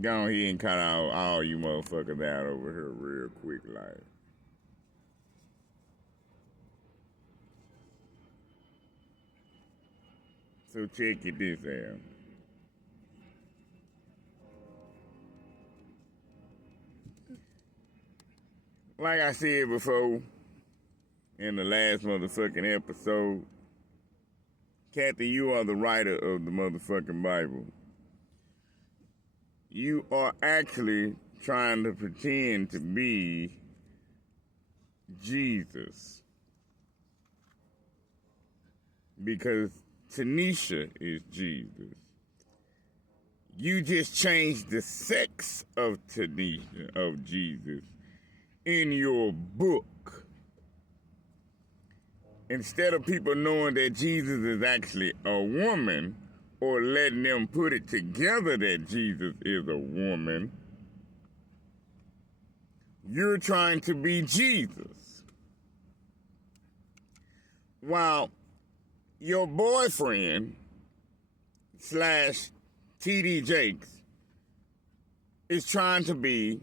Go ahead and cut out all you motherfuckers out over here real quick, like. So check it this out. Like I said before in the last motherfucking episode, Kathy, you are the writer of the motherfucking Bible. You are actually trying to pretend to be Jesus. Because Tanisha is Jesus. You just changed the sex of Tanisha, of Jesus, in your book. Instead of people knowing that Jesus is actually a woman, or letting them put it together that Jesus is a woman, you're trying to be Jesus. While your boyfriend / TD Jakes is trying to be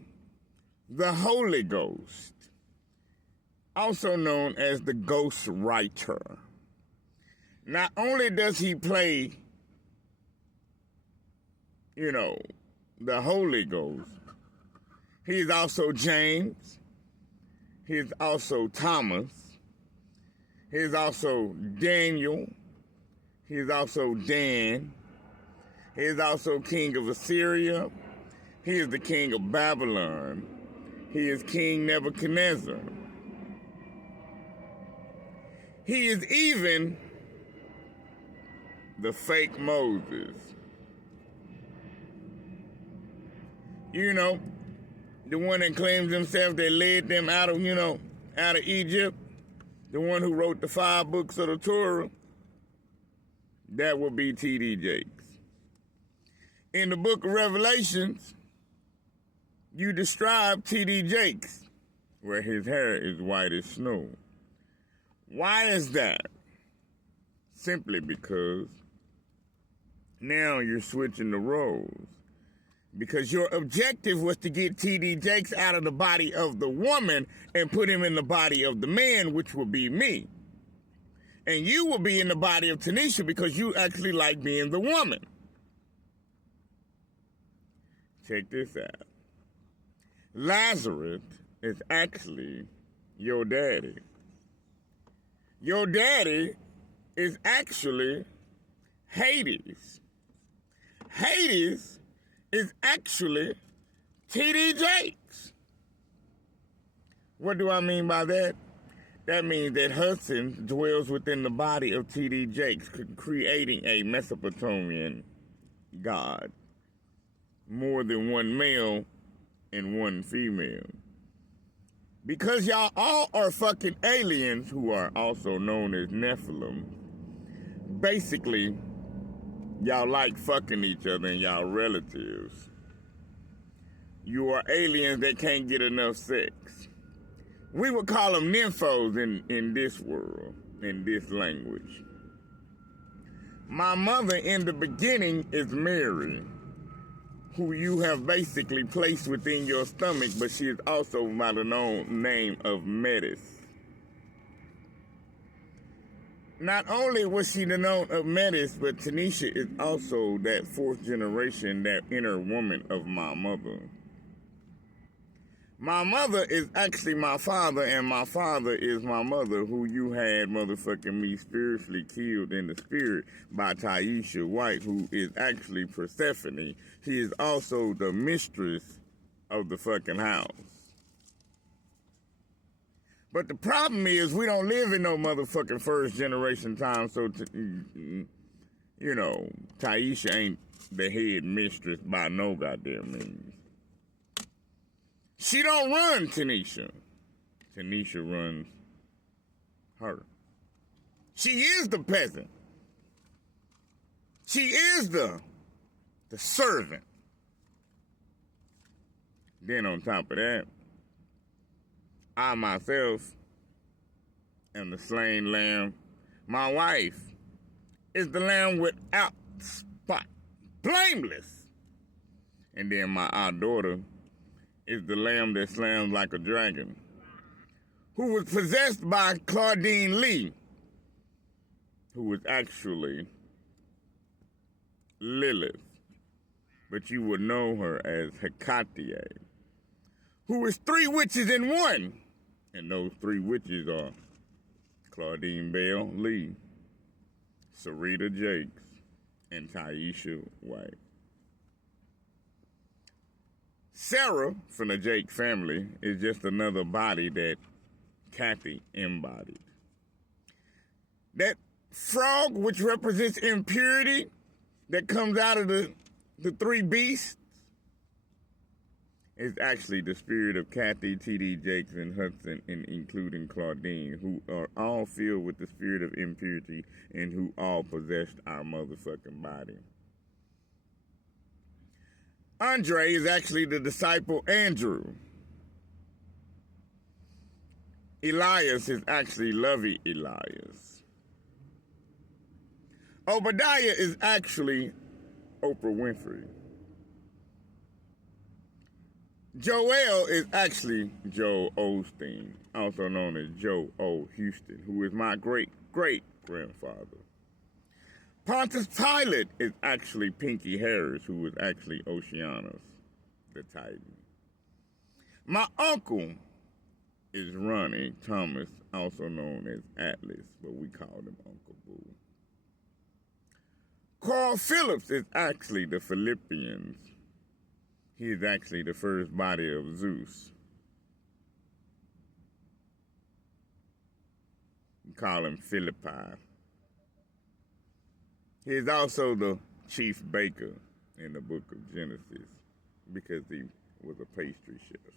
the Holy Ghost, also known as the Ghost Writer. Not only does he play, the Holy Ghost, he's also James, he's also Thomas, he's also Daniel, he's also Dan, he's also king of Assyria, he is the king of Babylon, he is King Nebuchadnezzar. He is even the fake Moses. The one that claims himself that led them out of Egypt, the one who wrote the 5 books of the Torah, that would be T.D. Jakes. In the book of Revelations, you describe T.D. Jakes, where his hair is white as snow. Why is that? Simply because now you're switching the roles. Because your objective was to get T.D. Jakes out of the body of the woman and put him in the body of the man, which would be me. And you will be in the body of Tanisha because you actually like being the woman. Check this out. Lazarus is actually your daddy. Your daddy is actually Hades. Hades is actually T.D. Jakes. What do I mean by that? That means that Hudson dwells within the body of T.D. Jakes, creating a Mesopotamian god. More than one male and one female. Because y'all all are fucking aliens who are also known as Nephilim. Basically, y'all like fucking each other and y'all relatives. You are aliens that can't get enough sex. We would call them nymphos in this world, in this language. My mother in the beginning is Mary, who you have basically placed within your stomach, but she is also by the known name of Metis. Not only was she the known of Metis, but Tanisha is also that 4th generation, that inner woman of my mother. My mother is actually my father, and my father is my mother, who you had motherfucking me spiritually killed in the spirit by Taisha White, who is actually Persephone. She is also the mistress of the fucking house. But the problem is we don't live in no motherfucking 1st generation time, so, Taisha ain't the head mistress by no goddamn means. She don't run Tanisha. Tanisha runs her. She is the peasant. She is the servant. Then on top of that, I myself am the slain lamb. My wife is the lamb without spot, blameless. And then my daughter is the lamb that slams like a dragon, who was possessed by Claudine Lee, who was actually Lilith, but you would know her as Hecate, who is three witches in one. And those three witches are Claudine Bell Lee, Sarita Jakes, and Tchai-Tinisha White. Sarah from the Jake family is just another body that Kathy embodied. That frog, which represents impurity, that comes out of the three beasts, is actually the spirit of Kathy, T.D. Jakes, and Hudson, and including Claudine, who are all filled with the spirit of impurity and who all possessed our motherfucking body. Andre is actually the disciple Andrew. Elias is actually Lovey Elias. Obadiah is actually Oprah Winfrey. Joel is actually Joe Osteen, also known as Joe O. Houston, who is my great-great-grandfather. Pontius Pilate is actually Pinky Harris, who was actually Oceanus, the Titan. My uncle is Ronnie Thomas, also known as Atlas, but we call him Uncle Boo. Carl Phillips is actually the Philippians. He is actually the first body of Zeus. We call him Philippi. He is also the chief baker in the book of Genesis because he was a pastry chef.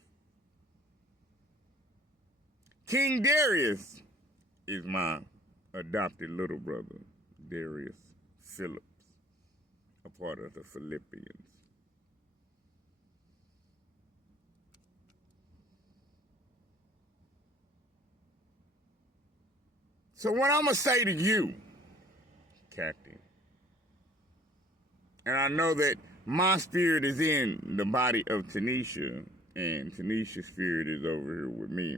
King Darius is my adopted little brother, Darius Phillips, a part of the Philippians. So what I'm going to say to you, Captain, and I know that my spirit is in the body of Tanisha, and Tanisha's spirit is over here with me,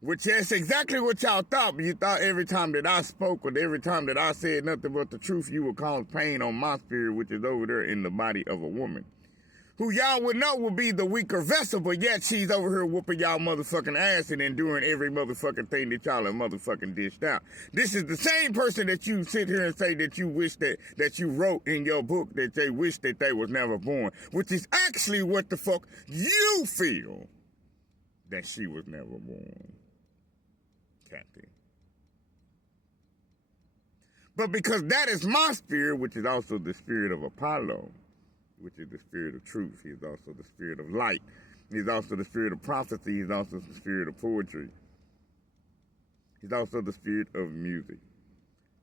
which is exactly what y'all thought, but you thought every time that I spoke or every time that I said nothing but the truth, you would cause pain on my spirit, which is over there in the body of a woman, who y'all would know would be the weaker vessel, but yet she's over here whooping y'all motherfucking ass and enduring every motherfucking thing that y'all have motherfucking dished out. This is the same person that you sit here and say that you wish that you wrote in your book that they wish that they was never born, which is actually what the fuck you feel that she was never born, Captain. But because that is my spirit, which is also the spirit of Apollo, which is the spirit of truth. He is also the spirit of light. He's also the spirit of prophecy. He's also the spirit of poetry. He's also the spirit of music.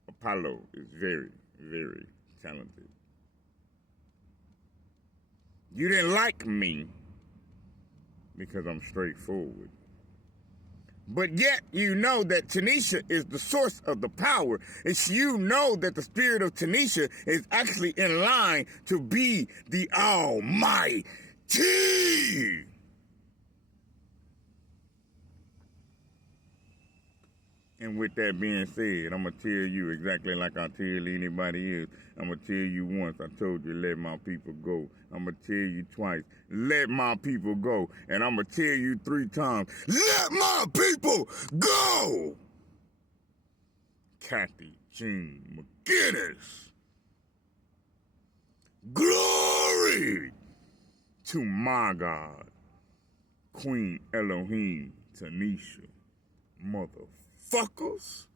Apollo is very, very talented. You didn't like me because I'm straightforward. But yet you know that Tanisha is the source of the power. It's you know that the spirit of Tanisha is actually in line to be the Almighty. And with that being said, I'm going to tell you exactly like I tell anybody else. I'm going to tell you once. I told you, let my people go. I'm going to tell you twice, let my people go. And I'm going to tell you 3 times, let my people go. Kathy Jean McGinnis. Glory to my God, Queen Elohim Tanisha, motherfuckers.